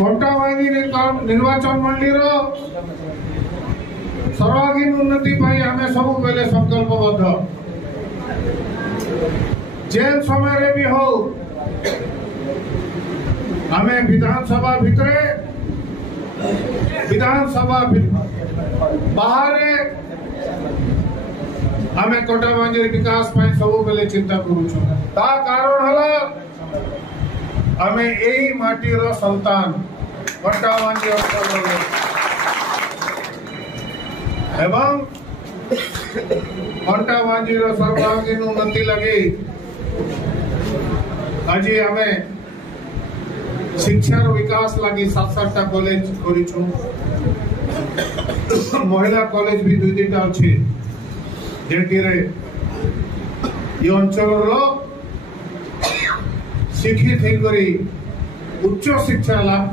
घंटाबाजी निर्वाचन मंडली सर्वांगीन उन्नति आम सब बेले संकल्पबद्ध जेल समय भी हो आम विधानसभा भितर विधानसभा बाहर आम कंटाबांजी विकास सब बेले चिंता करुछो ता कारण हला आम यही माटीर संतान कंटाबांजी एवं कंटाबांजी सर्वांगीन उन्नति लगे आज आम शिक्षार विकास लगी 7-8टा कॉलेज करिछु महिला कॉलेज भी 2-3टा अच्छी जेटी रे ये अंचल शिक्षित होकर उच्च शिक्षा लाभ